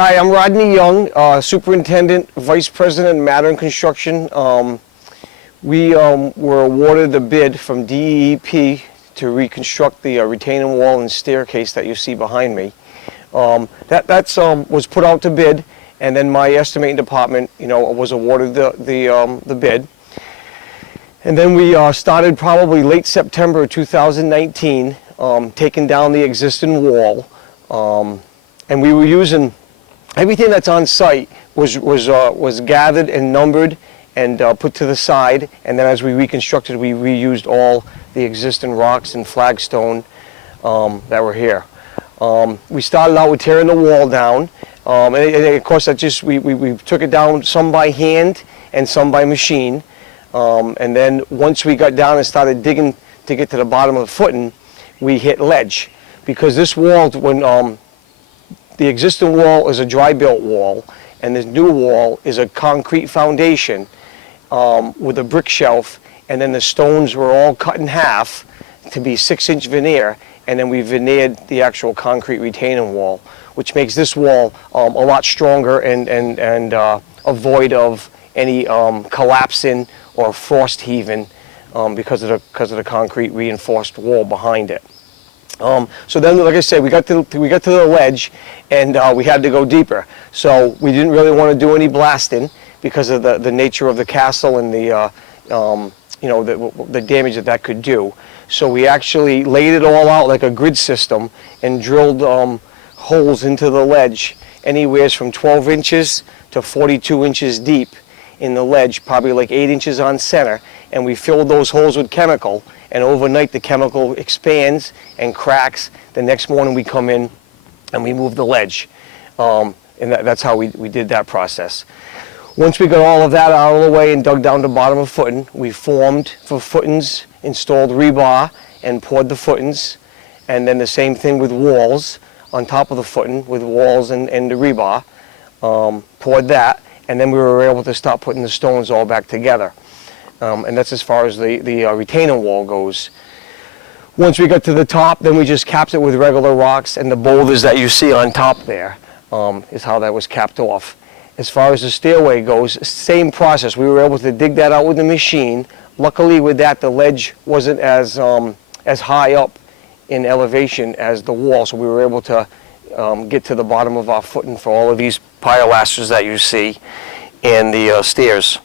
Hi, I'm Rodney Young, Superintendent, Vice President, Mattern Construction. We were awarded the bid from DEP to reconstruct the retaining wall and staircase that you see behind me. That was put out to bid, and then my estimating department, was awarded the bid. And then we started probably late September 2019, taking down the existing wall, and we were using everything that's on site was gathered and numbered and put to the side, and then as we reconstructed, we reused all the existing rocks and flagstone that were here. We started out with tearing the wall down, and of course that we took it down some by hand and some by machine, and then once we got down and started digging to get to the bottom of the footing, we hit ledge, because this wall, when the existing wall is a dry built wall, and this new wall is a concrete foundation with a brick shelf, and then the stones were all cut in half to be 6-inch veneer, and then we veneered the actual concrete retaining wall, which makes this wall a lot stronger and avoid of any collapsing or frost heaving because of the concrete reinforced wall behind it. So then, like I said, we got to the ledge, and we had to go deeper. So we didn't really want to do any blasting because of the nature of the castle and the the damage that could do. So we actually laid it all out like a grid system and drilled holes into the ledge, anywhere from 12 inches to 42 inches deep in the ledge, probably like 8 inches on center, and we filled those holes with chemical, and overnight the chemical expands and cracks. The next morning we come in and we move the ledge, and that's how we did that process. Once we got all of that out of the way and dug down to bottom of footing, we formed for footings, installed rebar and poured the footings, and then the same thing with walls on top of the footing with walls and the rebar, poured that, and then we were able to start putting the stones all back together. And that's as far as the retaining wall goes. Once we got to the top, then we just capped it with regular rocks, and the boulders that you see on top there is how that was capped off. As far as the stairway goes, same process. We were able to dig that out with the machine. Luckily with that, the ledge wasn't as high up in elevation as the wall, so we were able to get to the bottom of our footing for all of these pilasters that you see and the stairs.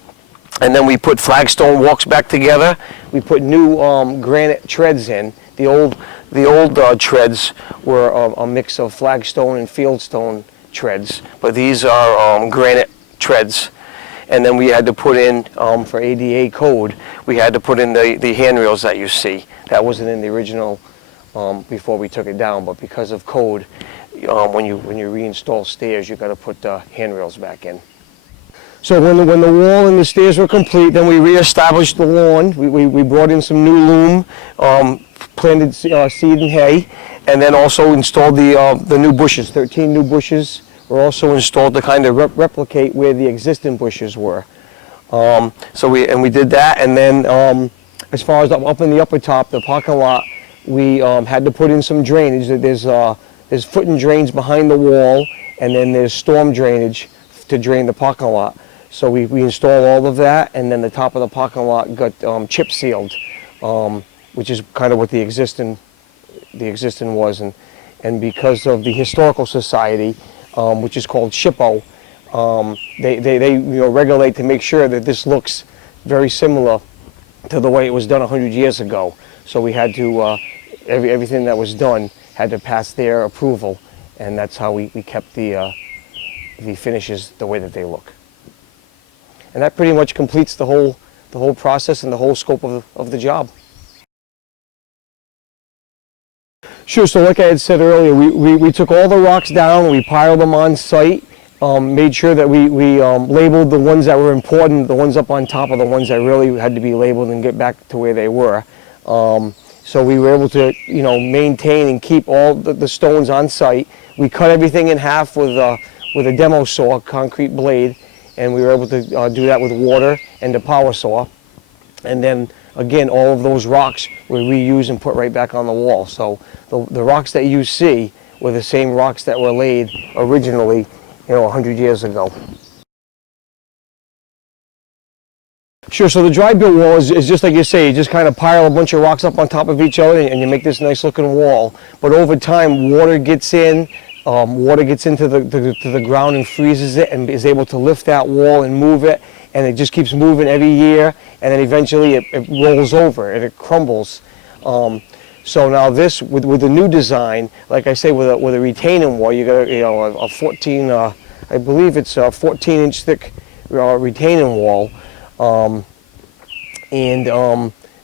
And then we put flagstone walks back together. We put new granite treads in. The old treads were a mix of flagstone and fieldstone treads, but these are granite treads. And then we had to put in, for ADA code, we had to put in the handrails that you see. That wasn't in the original before we took it down, but because of code, when you reinstall stairs, you got to put the handrails back in. So when the wall and the stairs were complete, then we reestablished the lawn. We brought in some new loom, planted seed and hay, and then also installed the new bushes. 13 new bushes were also installed to kind of replicate where the existing bushes were. So we did that, and then as far as up in the upper top, the parking lot, we had to put in some drainage. There's footing drains behind the wall, and then there's storm drainage to drain the parking lot. So we installed all of that, and then the top of the parking lot got chip sealed, which is kind of what the existing was, and because of the Historical Society, which is called SHPO, they regulate to make sure that this looks very similar to the way it was done 100 years ago. So we had to everything that was done had to pass their approval, and that's how we kept the finishes the way that they look. And that pretty much completes the whole process and the whole scope of the job. Sure, so like I had said earlier, we took all the rocks down, we piled them on site, made sure that we labeled the ones that were important, the ones up on top of the ones that really had to be labeled and get back to where they were. So we were able to maintain and keep all the stones on site. We cut everything in half with a demo saw, concrete blade, and we were able to do that with water and a power saw. And then again, all of those rocks were reused and put right back on the wall. So the rocks that you see were the same rocks that were laid originally 100 years ago. Sure, so the dry built wall is just like you say, you just kind of pile a bunch of rocks up on top of each other and you make this nice looking wall. But over time, water gets in, water gets into the ground and freezes it and is able to lift that wall and move it, and it just keeps moving every year, and then eventually it rolls over and it crumbles. So now this, with the new design, like I say, with a retaining wall, you got a 14, I believe it's a 14-inch thick retaining wall.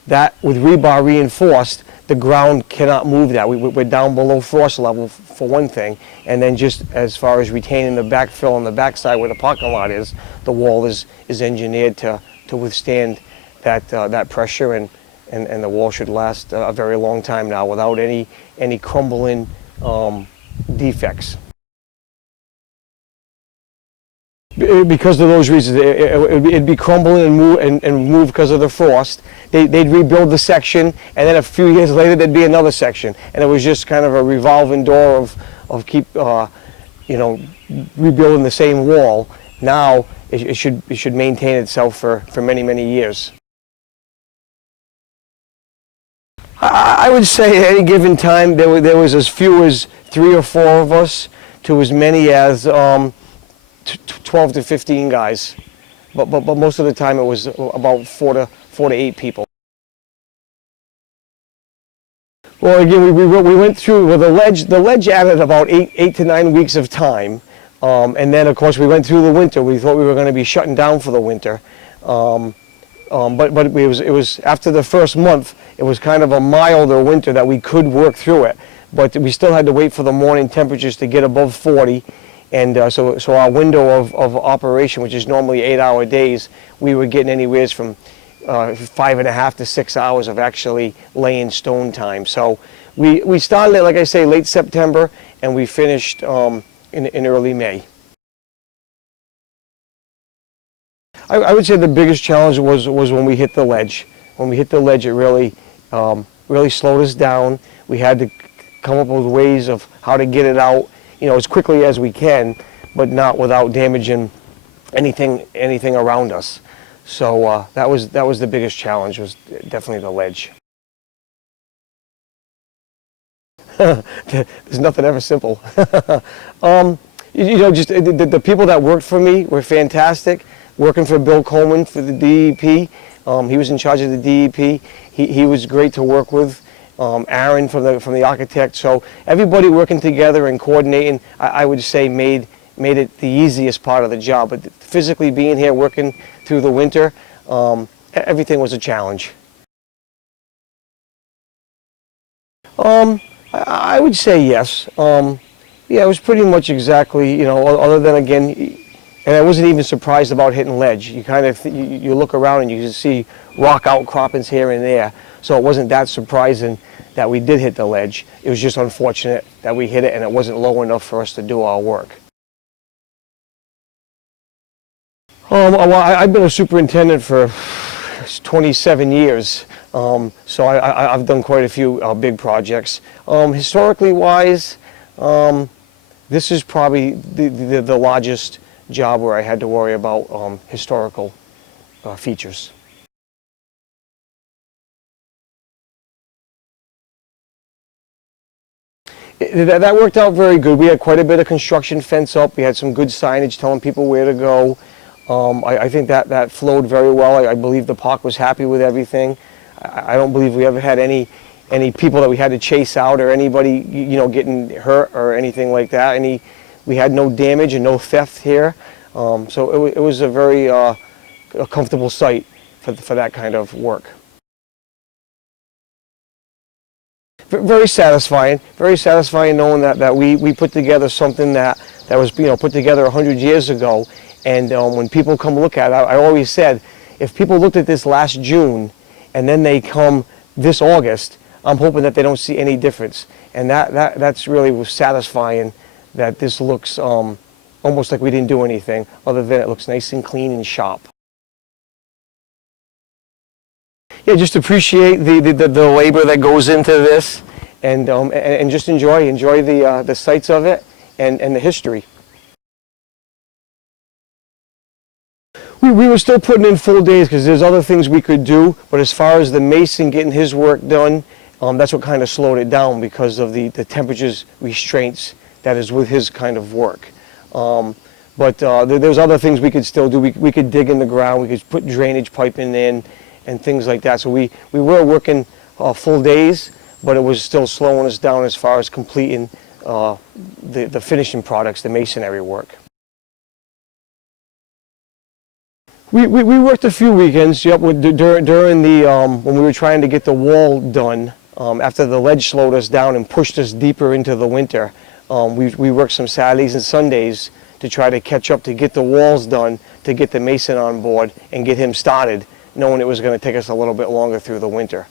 That with rebar reinforced, the ground cannot move that. We're down below frost level for one thing, and then just as far as retaining the backfill on the backside where the parking lot is, the wall is engineered to withstand that pressure, and the wall should last a very long time now without any crumbling defects. Because of those reasons, it'd be crumbling and move because of the frost. They'd rebuild the section, and then a few years later there'd be another section, and it was just kind of a revolving door of keep rebuilding the same wall. Now it should maintain itself for many years. I would say at any given time there was as few as 3 or 4 of us to as many as 12 to 15 guys, but most of the time it was about 4 to 8 people. Well, again, we went through with the ledge added about 8 to 9 weeks of time, and then of course we went through the winter. We thought we were going to be shutting down for the winter, but it was after the first month, it was kind of a milder winter that we could work through it, but we still had to wait for the morning temperatures to get above 40. And so our window of operation, which is normally 8-hour days, we were getting anywhere from 5.5 to 6 hours of actually laying stone time. So we started it, like I say, late September, and we finished in early May. I would say the biggest challenge was when we hit the ledge. When we hit the ledge, it really slowed us down. We had to come up with ways of how to get it out, as quickly as we can, but not without damaging anything around us. So that was the biggest challenge, was definitely the ledge. There's nothing ever simple. Just the people that worked for me were fantastic. Working for Bill Coleman for the DEP, he was in charge of the DEP. He was great to work with. Aaron from the architect. So everybody working together and coordinating, I would say made it the easiest part of the job. But physically being here, working through the winter, everything was a challenge. I would say yes. Yeah, it was pretty much exactly, other than, again, and I wasn't even surprised about hitting ledge. You kind of you look around and you can see rock outcroppings here and there. So it wasn't that surprising that we did hit the ledge. It was just unfortunate that we hit it and it wasn't low enough for us to do our work. Well, I've been a superintendent for 27 years, so I've done quite a few big projects. Historically wise, this is probably the largest job where I had to worry about historical features. That worked out very good. We had quite a bit of construction fence up. We had some good signage telling people where to go. I think that flowed very well. I believe the park was happy with everything. I don't believe we ever had any people that we had to chase out, or anybody getting hurt or anything like that. We had no damage and no theft here. So it was a very a comfortable site for that kind of work. Very satisfying knowing that we put together something that was put together 100 years ago, and when people come look at it, I always said, if people looked at this last June and then they come this August, I'm hoping that they don't see any difference, and that's really was satisfying, that this looks almost like we didn't do anything, other than it looks nice and clean and sharp. Yeah, just appreciate the labor that goes into this, and just enjoy the sights of it and the history. We were still putting in full days because there's other things we could do, but as far as the mason getting his work done, that's what kind of slowed it down because of the temperatures restraints that is with his kind of work. But there's other things we could still do. We could dig in the ground, we could put drainage piping in and things like that. So we were working full days, but it was still slowing us down as far as completing the finishing products, the masonry work. We worked a few weekends, yep, during the, when we were trying to get the wall done, after the ledge slowed us down and pushed us deeper into the winter. We worked some Saturdays and Sundays to try to catch up to get the walls done, to get the mason on board and get him started, knowing it was going to take us a little bit longer through the winter.